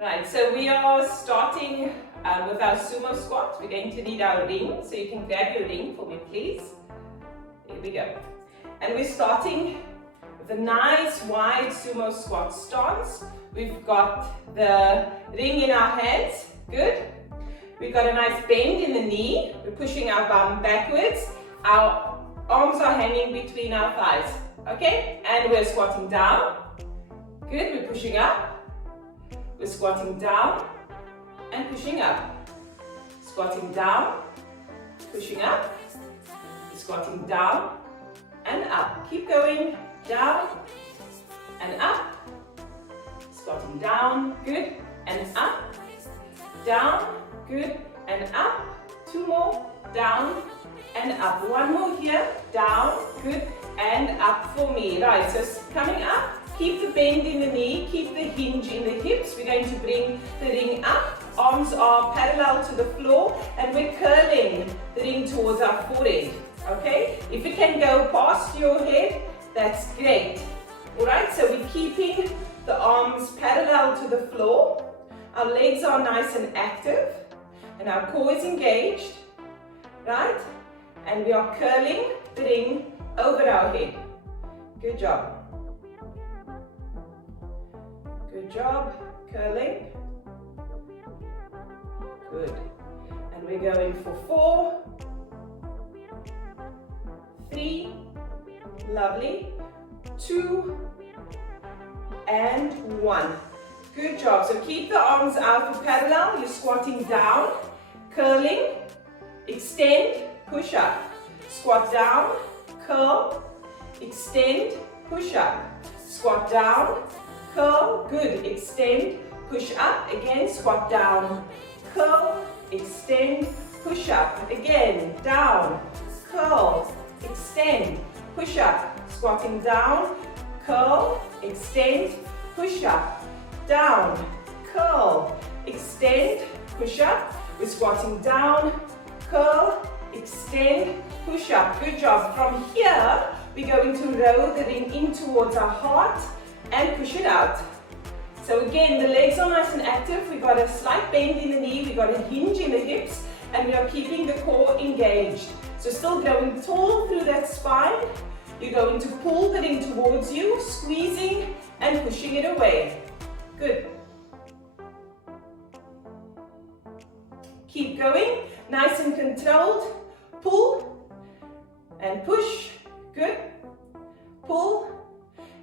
Right, so we are starting with our sumo squat. We're going to need our ring, so you can grab your ring for me, please. Here we go. And we're starting with a nice wide sumo squat stance. We've got the ring in our hands. Good. We've got a nice bend in the knee. We're pushing our bum backwards. Our arms are hanging between our thighs. Okay? And we're squatting down. Good. We're pushing up. We're squatting down and pushing up. Squatting down, pushing up, squatting down and up. Keep going, down and up, squatting down, good, and up, down, good, and up. Two more, down and up. One more here, down, good, and up for me. Right, so coming up. Keep the bend in the knee, keep the hinge in the hips. We're going to bring the ring up. Arms are parallel to the floor and we're curling the ring towards our forehead. Okay? If it can go past your head, that's great. Alright, so we're keeping the arms parallel to the floor. Our legs are nice and active and our core is engaged. Right? And we are curling the ring over our head. Good job. Good job, curling. Good. And we're going for 4, 3, lovely, 2, and 1. Good job. So keep the arms out for parallel. You're squatting down, curling, extend, push up. Squat down, curl, extend, push up. Squat down, curl, good, extend, push up, again, squat down, curl, extend, push up, again, down, curl, extend, push up, squatting down, curl, extend, push up, down, curl, extend, push up, we're squatting down, curl, extend, push up. Good job. From here, we're going to roll the ring in towards our heart and push it out. So again, the legs are nice and active. We've got a slight bend in the knee, we've got a hinge in the hips, and we are keeping the core engaged. So still going tall through that spine. You're going to pull the ring towards you, squeezing and pushing it away. Good. Keep going, nice and controlled. Pull and push. Good. Pull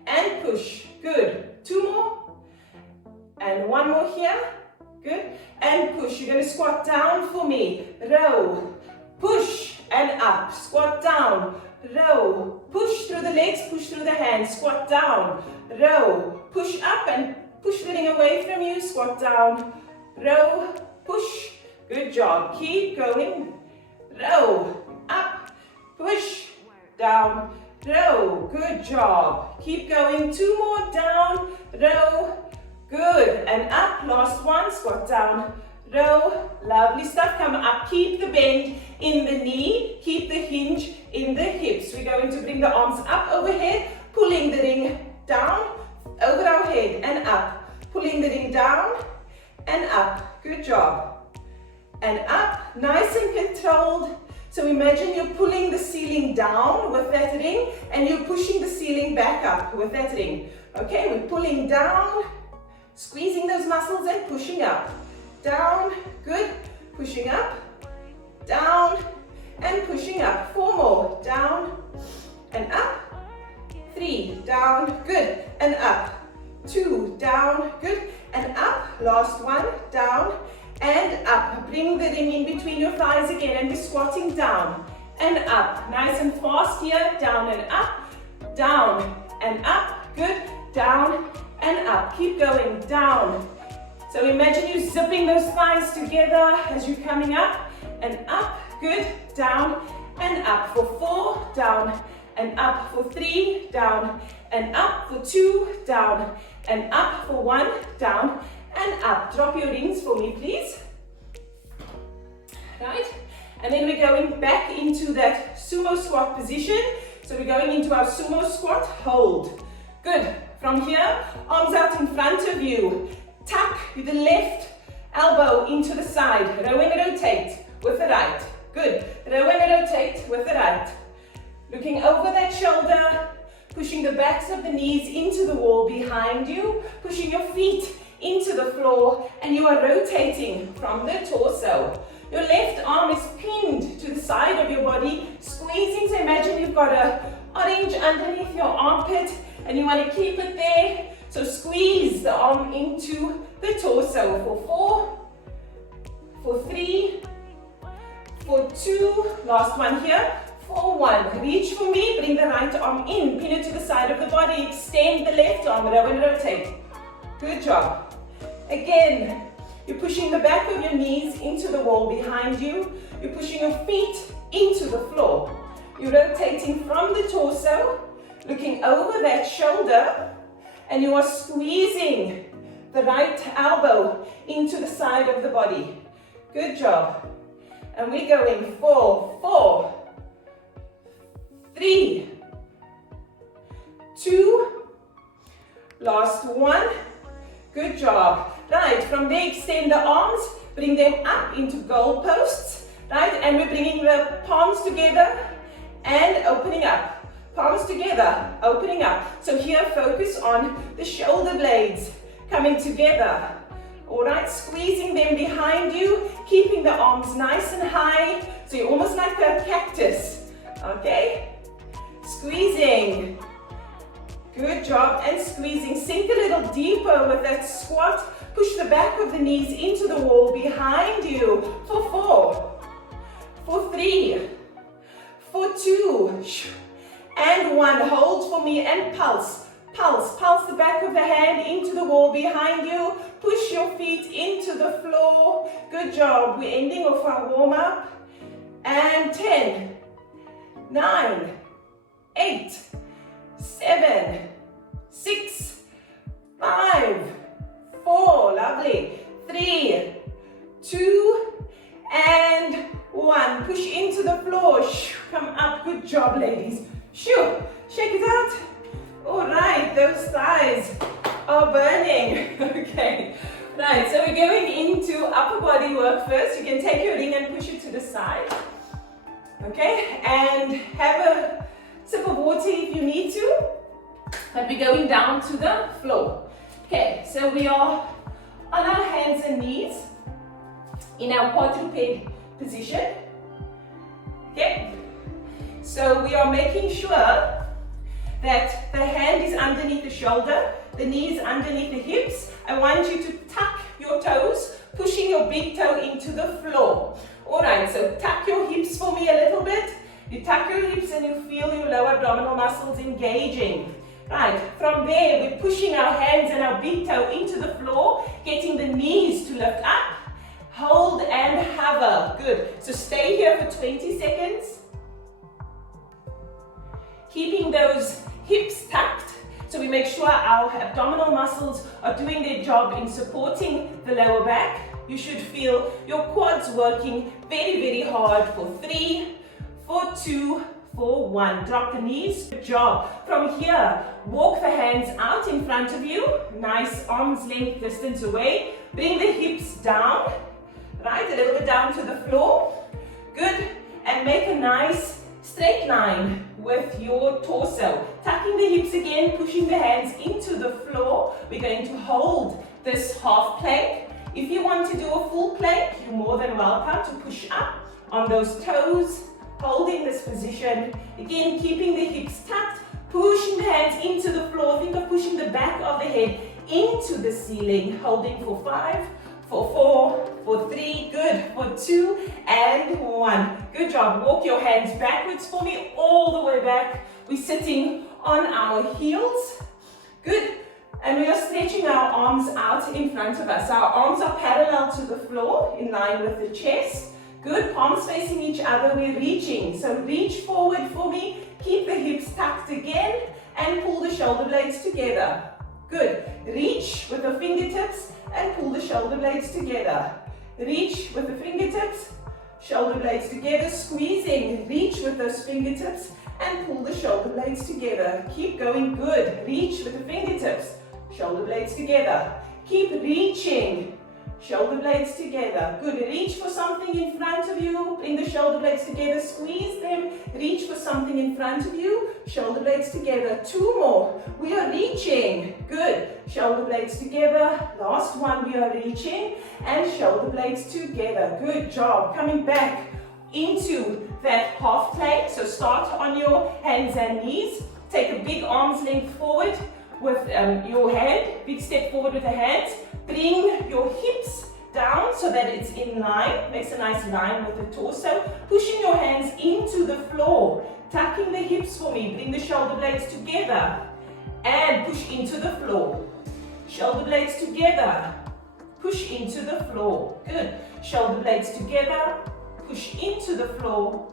and push. Good. 2 more. And 1 more here. Good. And push. You're going to squat down for me. Row. Push and up. Squat down. Row. Push through the legs. Push through the hands. Squat down. Row. Push up and push the ring away from you. Squat down. Row. Push. Good job. Keep going. Row. Up. Push. Down. Row. Good job. Keep going. 2 more. Down. Row. Good. And up. Last one. Squat down. Row. Lovely stuff. Come up. Keep the bend in the knee. Keep the hinge in the hips. We're going to bring the arms up overhead. Pulling the ring down. Over our head. And up. Pulling the ring down. And up. Good job. And up. Nice and controlled. So imagine you're pulling the ceiling down with that ring and you're pushing the ceiling back up with that ring. Okay, we're pulling down, squeezing those muscles and pushing up. Down, good, pushing up, down, and pushing up. 4 more, down, and up. 3, down, good, and up. 2, down, good, and up. Last one, down, and up. Bring the ring in between your thighs again and we're squatting down and up. Nice and fast here. Down and up. Down and up. Good. Down and up. Keep going. Down. So imagine you zipping those thighs together as you're coming up and up. Good. Down and up for 4. Down and up for 3. Down and up for 2. Down and up for 1. Down and up. Drop your rings for me, please. Right? And then we're going back into that sumo squat position. So we're going into our sumo squat. Hold. Good. From here, arms out in front of you. tuck the left elbow into the side. Row and rotate with the right. Good. Row and rotate with the right. Looking over that shoulder, pushing the backs of the knees into the wall behind you, pushing your feet into the floor, and you are rotating from the torso. Your left arm is pinned to the side of your body, squeezing. So imagine you've got an orange underneath your armpit and you want to keep it there. So squeeze the arm into the torso for 4, for 3, for 2, last one here, for 1. Reach for me, bring the right arm in, pin it to the side of the body, extend the left arm, row and rotate. Good job. Again, you're pushing the back of your knees into the wall behind you. You're pushing your feet into the floor. You're rotating from the torso, looking over that shoulder, and you are squeezing the right elbow into the side of the body. Good job. And we're going 4, 3, 2, last one. Good job. Right, from there extend the arms, bring them up into goal posts, right, and we're bringing the palms together and opening up. Palms together, opening up. So here focus on the shoulder blades coming together. Alright, squeezing them behind you, keeping the arms nice and high, so you're almost like a cactus. Okay? Squeezing. Good job, and squeezing. Sink a little deeper with that squat. Push the back of the knees into the wall behind you for 4, for 3, for 2, and 1. Hold for me and pulse. Pulse. Pulse the back of the hand into the wall behind you. Push your feet into the floor. Good job. We're ending off our warm-up. And 10, 9, 8, 7, 6, 5, 4, lovely, 3, 2, and 1. Push into the floor. Come up. Good job, ladies. Shoo. Shake it out. All right, those thighs are burning. Okay. Right, so we're going into upper body work first. You can take your ring and push it to the side. Okay, and have a sip of water if you need to. But we're going down to the floor. Okay, so we are on our hands and knees in our quadruped position. Okay, so we are making sure that the hand is underneath the shoulder, the knees underneath the hips. I want you to tuck your toes, pushing your big toe into the floor. Alright, so tuck your hips for me a little bit. You tuck your hips and you feel your lower abdominal muscles engaging. Right, from there we're pushing our hands and our big toe into the floor, getting the knees to lift up. Hold and hover. Good. So stay here for 20 seconds. Keeping those hips tucked, so we make sure our abdominal muscles are doing their job in supporting the lower back. You should feel your quads working very, very hard for 3, for 2, for 1. Drop the knees. Good job. From here, walk the hands out in front of you. Nice arm's length distance away. Bring the hips down. Right, a little bit down to the floor. Good. And make a nice straight line with your torso. Tucking the hips again, pushing the hands into the floor. We're going to hold this half plank. If you want to do a full plank, you're more than welcome to push up on those toes, holding this position. Again, keeping the hips tucked, pushing the hands into the floor. Think of pushing the back of the head into the ceiling, holding for 5, for 4, for 3, good, for 2, and 1. Good job. Walk your hands backwards for me, all the way back. We're sitting on our heels. Good. And we are stretching our arms out in front of us. Our arms are parallel to the floor, in line with the chest. Good, palms facing each other, we're reaching. So reach forward for me, keep the hips tucked again, and pull the shoulder blades together. Good, reach with the fingertips and pull the shoulder blades together. Reach with the fingertips, shoulder blades together, squeezing. Reach with those fingertips and pull the shoulder blades together. Keep going, good. Reach with the fingertips, shoulder blades together. Keep reaching. Shoulder blades together. Good. Reach for something in front of you. Bring the shoulder blades together. Squeeze them. Reach for something in front of you. Shoulder blades together. 2 more. We are reaching. Good. Shoulder blades together. Last one. We are reaching. And shoulder blades together. Good job. Coming back into that half plank. So start on your hands and knees. Take a big arm's length forward with your hand. Big step forward with the hands. Bring your hips down so that it's in line. Makes a nice line with the torso. Pushing your hands into the floor. Tucking the hips for me. Bring the shoulder blades together. And push into the floor. Shoulder blades together. Push into the floor. Good. Shoulder blades together. Push into the floor.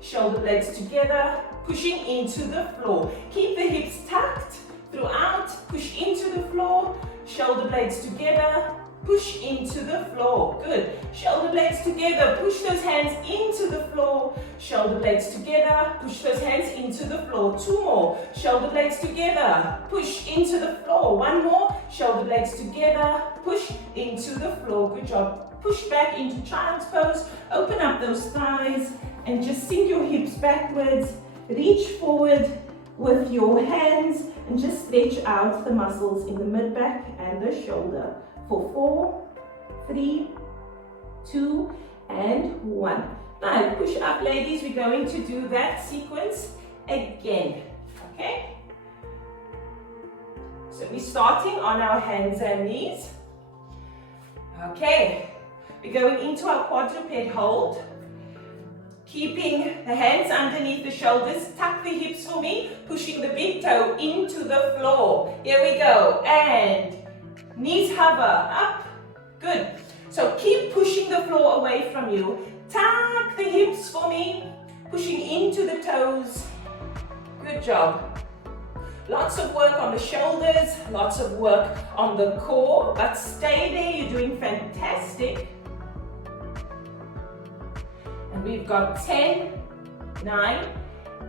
Shoulder blades together. Pushing into the floor. Keep the hips tucked throughout. Push into the floor. Shoulder blades together, push into the floor. Good. Shoulder blades together, push those hands into the floor. Shoulder blades together, push those hands into the floor. 2 more. Shoulder blades together, push into the floor. 1 more. Shoulder blades together, push into the floor. Good job. Push back into child's pose. Open up those thighs and just sink your hips backwards. Reach forward with your hands and just stretch out the muscles in the mid-back and the shoulder for 4, 3, 2, and 1. Now push up, ladies. We're going to do that sequence again. Okay? So we're starting on our hands and knees. Okay. We're going into our quadruped hold. Keeping the hands underneath the shoulders, tuck the hips for me, pushing the big toe into the floor. Here we go, and knees hover up, good. So keep pushing the floor away from you. Tuck the hips for me, pushing into the toes. Good job. Lots of work on the shoulders, lots of work on the core, but stay there, you're doing fantastic. And we've got 10, 9,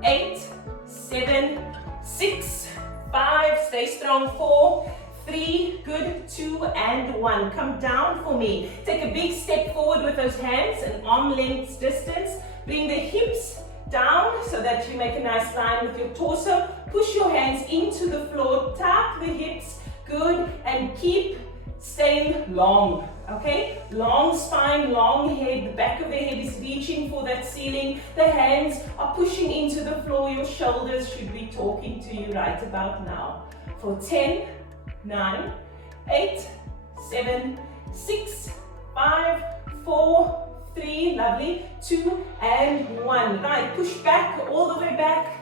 8, 7, 6, 5, stay strong, 4, 3, good, 2, and 1. Come down for me. Take a big step forward with those hands, an arm length distance. Bring the hips down so that you make a nice line with your torso. Push your hands into the floor, tuck the hips, good, and keep staying long. Okay, long spine, long head, the back of the head is reaching for that ceiling, the hands are pushing into the floor, your shoulders should be talking to you right about now. For 10, 9, 8, 7, 6, 5, 4, 3, lovely, 2, and 1. Right, push back, all the way back.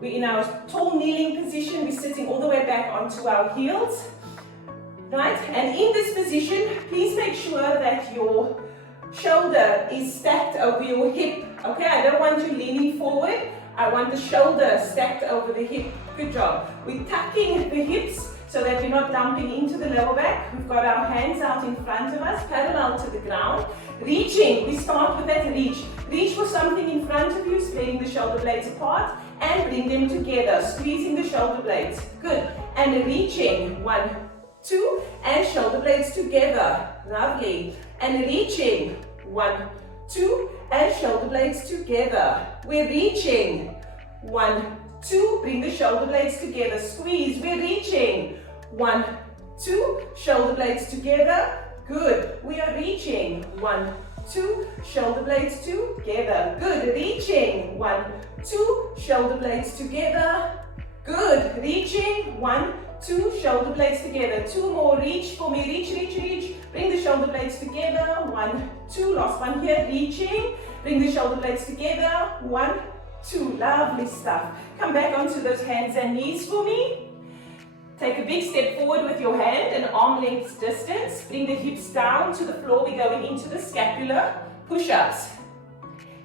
We're in our tall kneeling position, we're sitting all the way back onto our heels. Right, and in this position, please make sure that your shoulder is stacked over your hip. Okay, I don't want you leaning forward. I want the shoulder stacked over the hip. Good job. We're tucking the hips so that we're not dumping into the lower back. We've got our hands out in front of us, parallel to the ground. Reaching, we start with that reach. Reach for something in front of you, spreading the shoulder blades apart and bring them together, squeezing the shoulder blades. Good, and reaching, 1, 2, and shoulder blades together. Lovely. And reaching. 1, 2, and shoulder blades together. We're reaching. 1, 2, bring the shoulder blades together. Squeeze. We're reaching. 1, 2, shoulder blades together. Good. We are reaching. 1, 2, shoulder blades together. Good. Reaching. 1, 2, shoulder blades together. Good. Reaching. 1, 2, shoulder blades together. 2 more. Reach for me. Reach, reach, reach. Bring the shoulder blades together. 1, 2. Last one here. Reaching. Bring the shoulder blades together. 1, 2. Lovely stuff. Come back onto those hands and knees for me. Take a big step forward with your hand, an arm length distance. Bring the hips down to the floor. We're going into the scapular push-ups.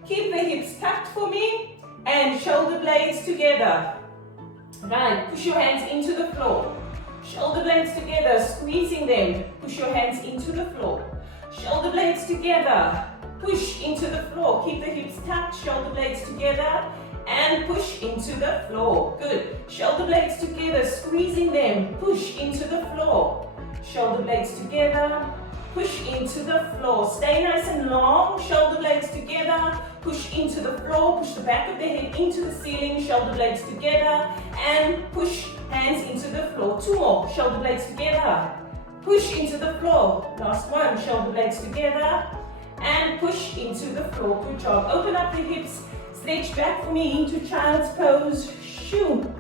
Keep the hips tucked for me and shoulder blades together. Right, push your hands into the floor. Shoulder blades together, squeezing them. Push your hands into the floor. Shoulder blades together. Push into the floor. Keep the hips tucked, shoulder blades together. And push into the floor. Good. Shoulder blades together, squeezing them. Push into the floor. shoulder blades together, push into the floor. Stay nice and long, shoulder blades together, push into the floor, push the back of the head into the ceiling, shoulder blades together, and push hands into the floor. 2 more, shoulder blades together, push into the floor. Last one, shoulder blades together, and push into the floor. Good job. Open up the hips, stretch back for me into child's pose. Shoo.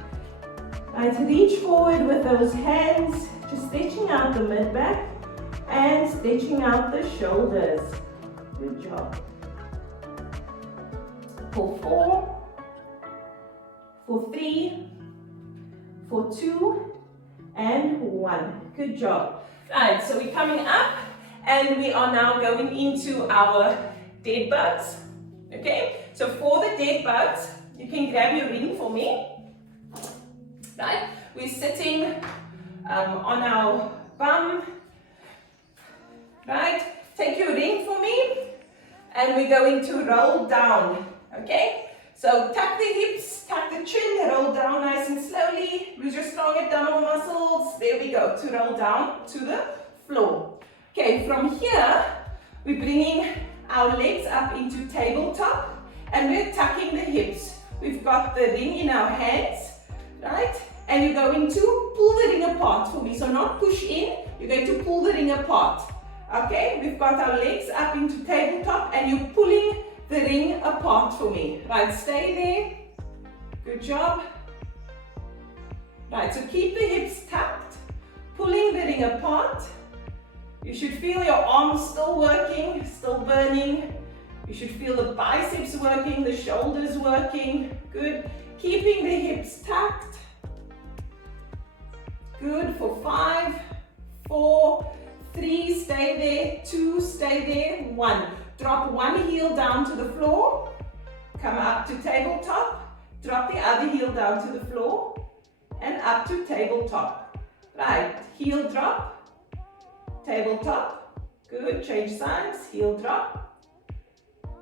Right, reach forward with those hands, just stretching out the mid-back and stretching out the shoulders. Good job. For 4, for 3, for 2, and 1. Good job. Right, so we're coming up and we are now going into our dead bugs. Okay, so for the dead bugs, you can grab your ring for me. Right, we're sitting on our bum. Right, take your ring for me, and we're going to roll down. Okay, so tuck the hips, tuck the chin, roll down nice and slowly. Lose your strong abdominal muscles. There we go, to roll down to the floor. Okay, from here, we're bringing our legs up into tabletop, and we're tucking the hips. We've got the ring in our hands. Right? And you're going to pull the ring apart for me. So not push in, you're going to pull the ring apart. Okay? We've got our legs up into tabletop and you're pulling the ring apart for me. Right, stay there. Good job. Right, so keep the hips tucked, pulling the ring apart. You should feel your arms still working, still burning. You should feel the biceps working, the shoulders working. Good. Keeping the hips tucked. Good for 5, 4, 3, stay there, 2, stay there, 1. Drop one heel down to the floor. Come up to tabletop. Drop the other heel down to the floor. And up to tabletop. Right, heel drop, tabletop. Good, change sides, heel drop,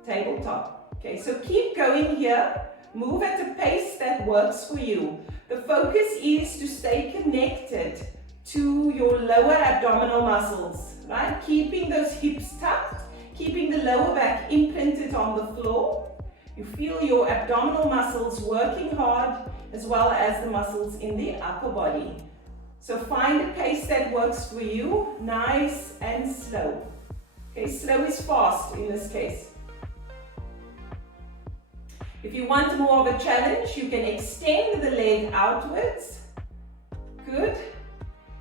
tabletop. Okay, so keep going here. Move at a pace that works for you. The focus is to stay connected to your lower abdominal muscles, right? Keeping those hips tucked, keeping the lower back imprinted on the floor. You feel your abdominal muscles working hard as well as the muscles in the upper body. So find a pace that works for you, nice and slow. Okay, slow is fast in this case. If you want more of a challenge, you can extend the leg outwards. Good.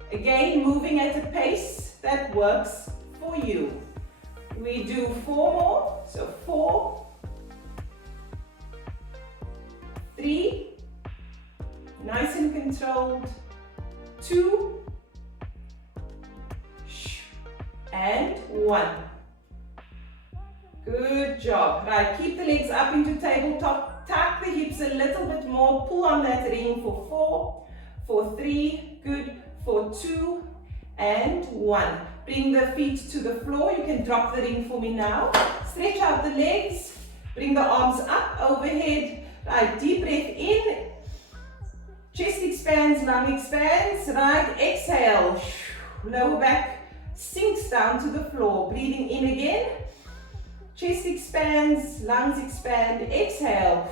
Again, moving at a pace that works for you. We do 4 more. So 4, 3, nice and controlled, 2, and 1. Good job. Right, keep the legs up into tabletop. Tuck the hips a little bit more. Pull on that ring for 4, for 3, good, for 2, and 1. Bring the feet to the floor. You can drop the ring for me now. Stretch out the legs. Bring the arms up overhead. Right, deep breath in. Chest expands, lung expands. Right, exhale. Lower back sinks down to the floor. Breathing in again. Chest expands, lungs expand, exhale.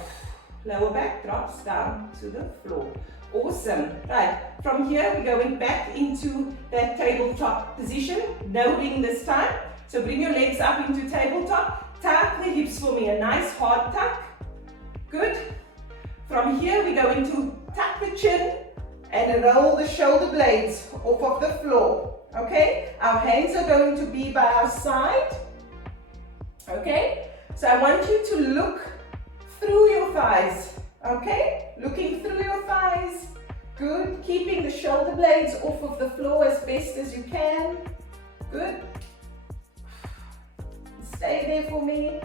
Lower back drops down to the floor. Awesome. Right, from here we're going back into that tabletop position. No ring this time. So bring your legs up into tabletop. Tuck the hips for me, a nice hard tuck. Good. From here we're going to tuck the chin and roll the shoulder blades off of the floor. Okay, our hands are going to be by our side. Okay, so I want you to look through your thighs. Okay, looking through your thighs. Good, keeping the shoulder blades off of the floor as best as you can. Good. Stay there for me.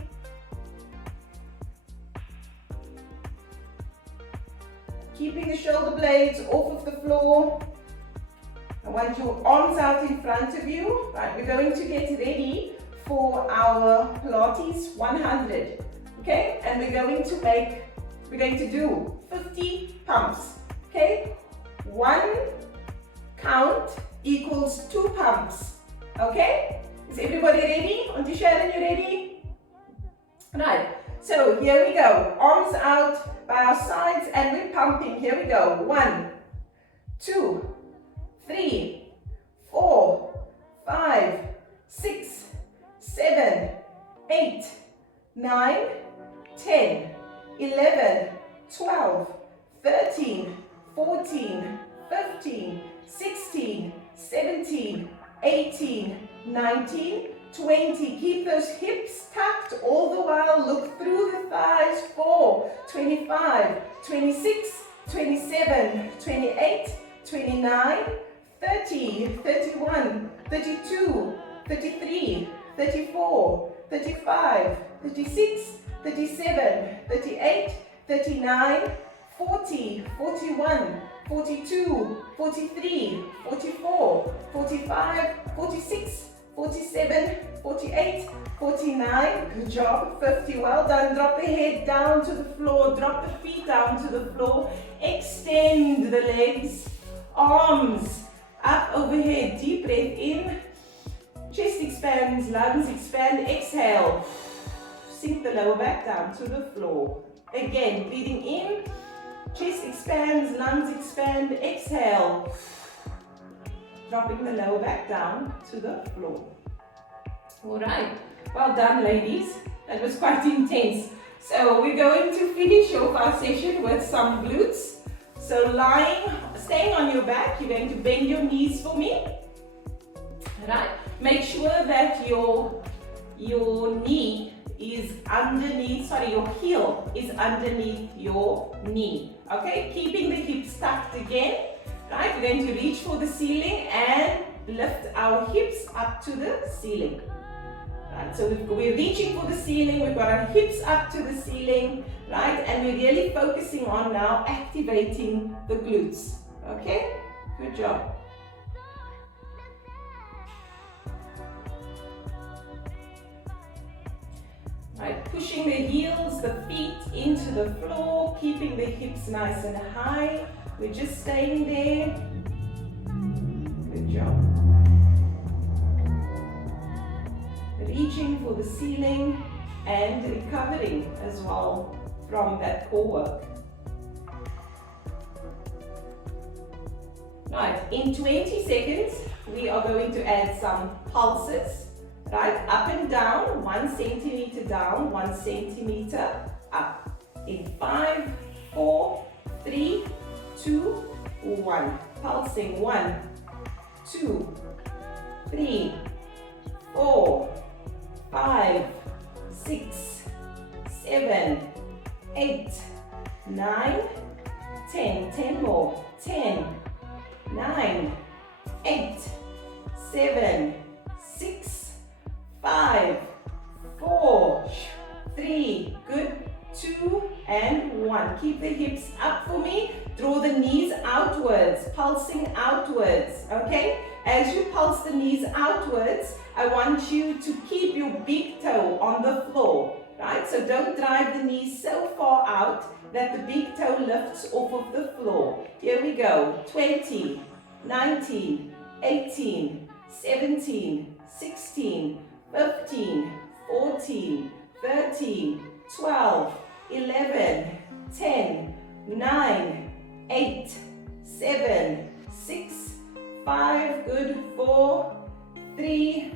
Keeping the shoulder blades off of the floor. I want your arms out in front of you. Right, we're going to get ready for our Pilates 100, okay? And we're going to do 50 pumps, okay? 1 count equals 2 pumps. Okay? Is everybody ready? Auntie Sharon, you ready? Right. So here we go. Arms out by our sides and we're pumping. Here we go. 1, 2, 3, 4, 5, 6, 7, 8, 9, 10, 11, 12, 13, 14, 15, 16, 17, 18, 19, 20. Keep those hips tucked all the while. Look through the thighs. 4, 25, 26, 27, 28, 29, 30, 31, 32, 33, 34, 35, 36, 37, 38, 39, 40, 41, 42, 43, 44, 45, 46, 47, 48, 49, good job, 50, well done. Drop the head down to the floor, drop the feet down to the floor, extend the legs, arms up overhead, deep breath in, chest expands, lungs expand, exhale, sink the lower back down to the floor. Again, breathing in, chest expands, lungs expand, exhale, dropping the lower back down to the floor. All right, well done ladies, that was quite intense. So we're going to finish off our session with some glutes. So staying on your back, you're going to bend your knees for me. All right, make sure that your knee is underneath, your heel is underneath your knee. Okay, keeping the hips tucked again. Right, we're going to reach for the ceiling and lift our hips up to the ceiling. Right, so we're reaching for the ceiling, we've got our hips up to the ceiling, right, and we're really focusing on now activating the glutes. Okay, good job. Right, pushing the heels, the feet into the floor, keeping the hips nice and high. We're just staying there. Good job. Reaching for the ceiling and recovering as well from that core work. Right, in 20 seconds, we are going to add some pulses. Right, up and down, 1 centimeter down, 1 centimeter up. In 5, 4, 3, 2, 1. Pulsing 1, 2, 3, 4, 5, 6, 7, 8, 9, 10. 10 more. 10, 9, 8, 7, 6, 5, 4, 3, good, 2 and 1. Keep the hips up for me. Draw the knees outwards, pulsing outwards, okay? As you pulse the knees outwards, I want you to keep your big toe on the floor, right? So don't drive the knees so far out that the big toe lifts off of the floor. Here we go. 20, 19, 18, 17, 16, 15, 14, 13, 12, 11, 10, 9, 8, 7, 6, 5, good, 4, 3,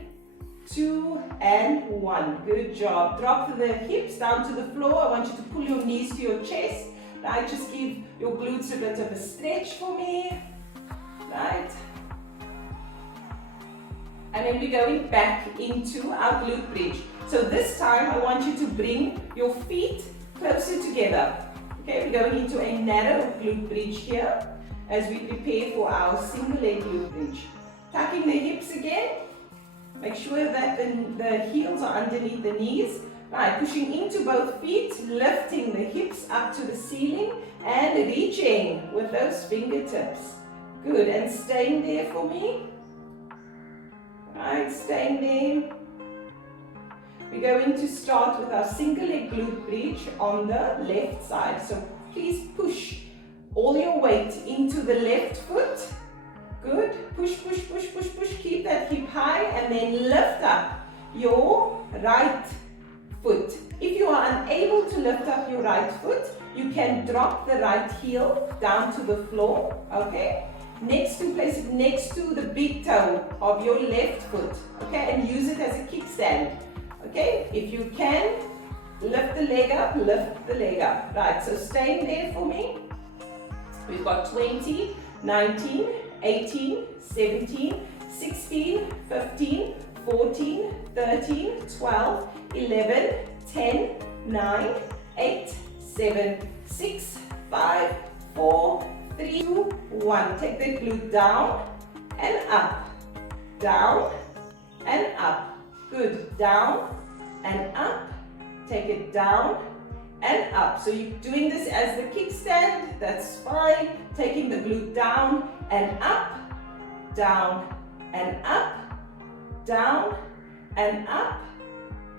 2 and 1. Good job. Drop the hips down to the floor. I want you to pull your knees to your chest. Right, just give your glutes a bit of a stretch for me. Right. And then we're going back into our glute bridge. So this time I want you to bring your feet closer together. Okay, we're going into a narrow glute bridge here as we prepare for our single leg glute bridge. Tucking the hips again. Make sure that the heels are underneath the knees. Right, pushing into both feet, lifting the hips up to the ceiling and reaching with those fingertips. Good, and staying there for me. Right, staying there. We're going to start with our single leg glute bridge on the left side. So please push all your weight into the left foot. Good. Push, push, push, push, push. Keep that hip high and then lift up your right foot. If you are unable to lift up your right foot, you can drop the right heel down to the floor, okay? Place it next to the big toe of your left foot, okay? And use it as a kickstand, okay? If you can, lift the leg up, lift the leg up. Right, so stay there for me. We've got 20, 19, 18, 17, 16, 15, 14, 13, 12, 11, 10, 9, 8, 7, 6, 5, 4, 3, 2, 1. Take the glute down and up, down and up. Good, down and up. Take it down and up. So you're doing this as the kickstand, that's fine. Taking the glute down and up, down and up, down and up,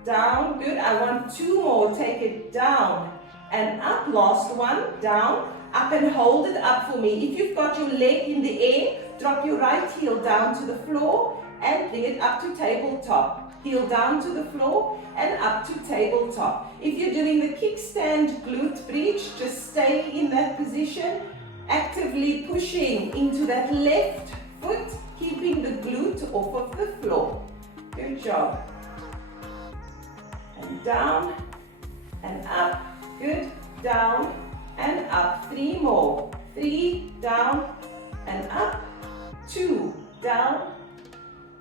down. Good, I want 2 more. Take it down and up. Last one, down, up, and hold it up for me. If you've got your leg in the air, drop your right heel down to the floor and bring it up to tabletop. Heel down to the floor and up to tabletop. If you're doing the kickstand glute bridge, just stay in that position, actively pushing into that left foot, keeping the glute off of the floor. Good job. And down and up. Good. Down and up. 3 more. 3, down and up. 2, down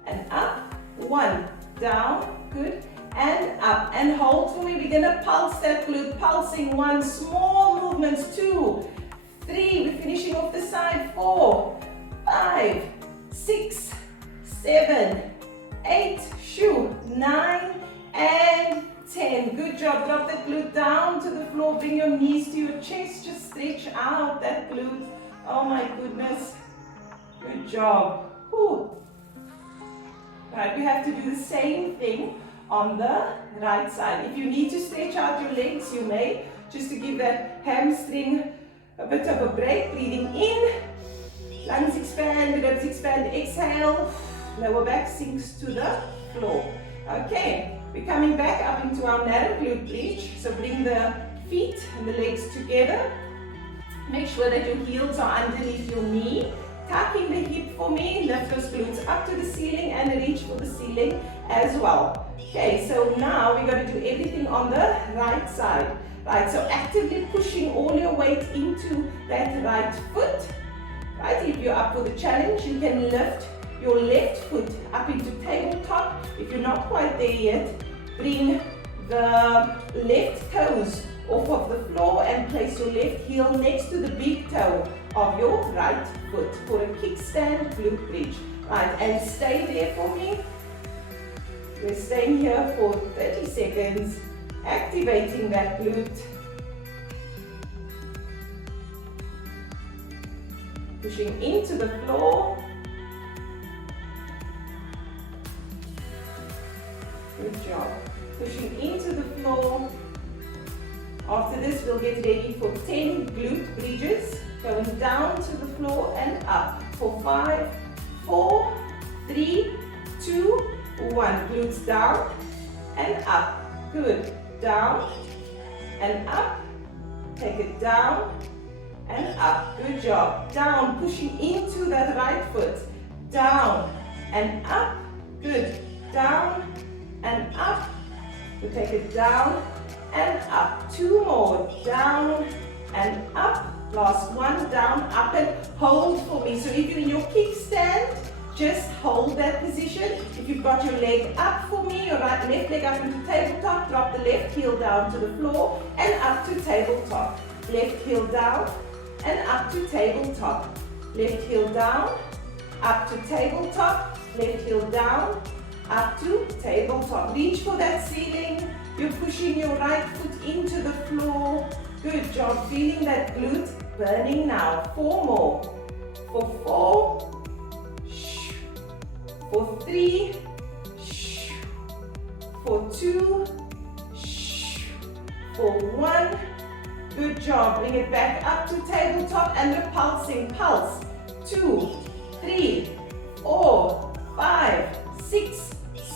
and up. 1, down. Good. And up. And hold for me. We're going to pulse that glute. Pulsing. 1, small movements. 2, 3. We're finishing off the side. 4, 5, 6, 7, 8, 9, and 10. Good job. Drop that glute down to the floor. Bring your knees to your chest. Just stretch out that glute. Oh my goodness. Good job. Whew. Right, we have to do the same thing on the right side. If you need to stretch out your legs, you may, just to give that hamstring a bit of a break. Breathing in, lungs expand, ribs expand, exhale, lower back sinks to the floor. Okay, we're coming back up into our narrow glute bridge. So bring the feet and the legs together. Make sure that your heels are underneath your knee. Tucking the hip for me, lift those glutes up to the ceiling and reach for the ceiling as well. Okay, so now we're going to do everything on the right side. Right, so actively pushing all your weight into that right foot. Right, if you're up for the challenge, you can lift your left foot up into tabletop. If you're not quite there yet, bring the left toes off of the floor and place your left heel next to the big toe of your right foot for a kickstand glute bridge. Right, and stay there for me. We're staying here for 30 seconds, activating that glute. Pushing into the floor. Good job. Pushing into the floor. After this, we'll get ready for 10 glute bridges. Going down to the floor and up for 5, 4, 3, 2, 1. Glutes down and up. Good. Down and up. Take it down and up. Good job. Down, pushing into that right foot. Down and up. Good. Down and up. We take it down and up. 2 more. Down and up. Last one. Down, up, and hold for me. So if you're in your kickstand, just hold that position. If you've got your leg up for me, your left leg up into tabletop, drop the left heel down to the floor and up to tabletop. Left heel down and up to tabletop. Left heel down, up to tabletop. Left heel down, up to tabletop. Reach for that ceiling. You're pushing your right foot into the floor. Good job. Feeling that glute burning now. 4 more. For 4. For 3. For 2. For 1. Good job. Bring it back up to tabletop and repulsing. Pulse. 2, 3, 4, 5, 6,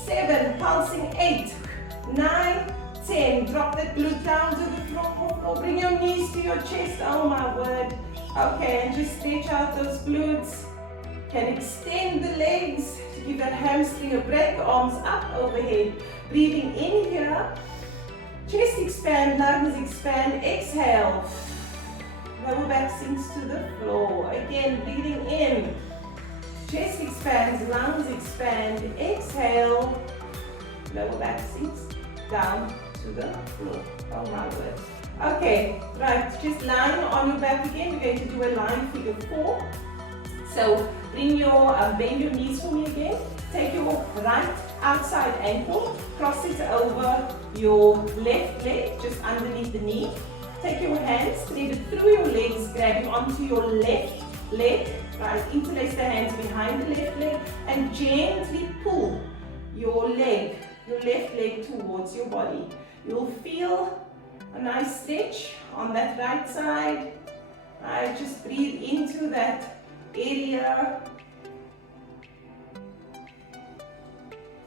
7, pulsing 8, 9, 10. Drop that glute down to the floor. Bring your knees to your chest. Oh my word. Okay, and just stretch out those glutes. Can extend the legs to give that hamstring a break. Arms up overhead. Breathing in here. Chest expand, lungs expand. Exhale. Lower back sinks to the floor. Again, breathing in. Chest expands, lungs expand. Exhale. Lower back sinks down to the floor. Oh my word. Okay, right, just lying on your back again. We're going to do a lying figure 4. So bring your, bend your knees for me again. Take your right outside ankle, cross it over your left leg, just underneath the knee. Take your hands, thread it through your legs, grabbing onto your left leg. Right, interlace the hands behind the left leg and gently pull your leg, your left leg towards your body. You'll feel a nice stretch on that right side. Right, just breathe into that area.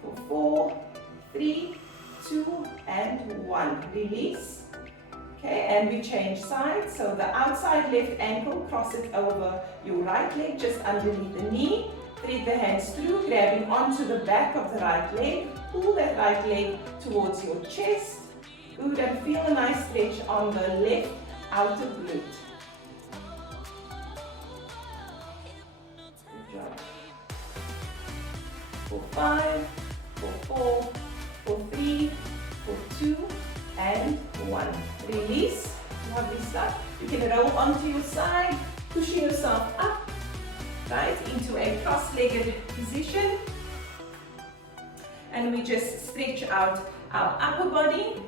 For 4, 3, 2, and 1. Release. Okay, and we change sides. So the outside left ankle, cross it over your right leg, just underneath the knee. Thread the hands through, grabbing onto the back of the right leg. Pull that right leg towards your chest. Good, and feel a nice stretch on the left outer glute. Good job. For 5, for 4, for 3, for 2, and 1. Release. Lovely stuff. You can roll onto your side, pushing yourself up, right, into a cross-legged position. And we just stretch out our upper body.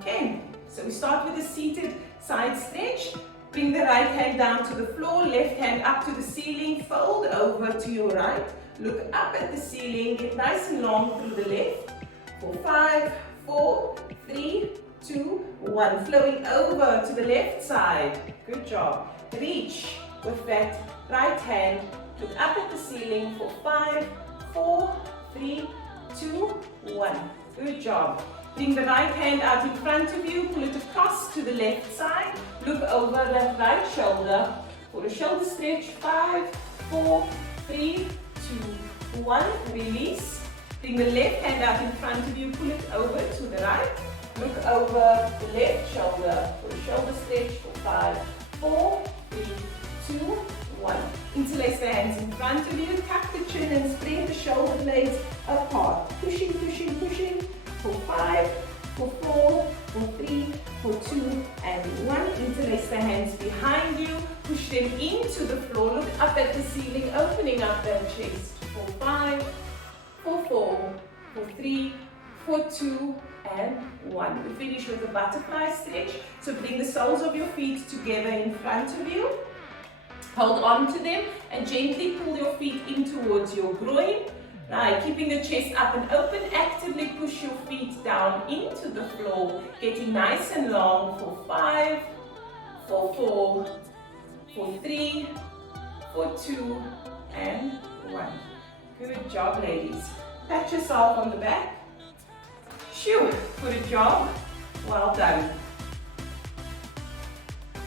Okay, so we start with a seated side stretch. Bring the right hand down to the floor, left hand up to the ceiling, fold over to your right. Look up at the ceiling, get nice and long through the left. For 5, 4, 3, 2, 1. Flowing over to the left side. Good job. Reach with that right hand. Look up at the ceiling for 5, 4, 3, 2, 1. Good job. Bring the right hand out in front of you. Pull it across to the left side. Look over that right shoulder for a shoulder stretch. 5, 4, 3, 2, 1. Release. Bring the left hand out in front of you. Pull it over to the right. Look over the left shoulder for a shoulder stretch for 5, 4, 3, 2, 1. Interlace the hands in front of you. Tuck the chin and spread the shoulder blades apart. Pushing, pushing, pushing. For 5, for 4, for 3, for 2, and 1. Interlace the hands behind you. Push them into the floor. Look up at the ceiling, opening up that chest. For 5, for 4, for 3, for 2, and 1. We finish with a butterfly stretch. So bring the soles of your feet together in front of you. Hold on to them and gently pull your feet in towards your groin. Now, keeping the chest up and open, actively push your feet down into the floor, getting nice and long for 5, for 4, for 3, for 2, and 1. Good job, ladies. Pat yourself on the back. Shoo, good job. Well done.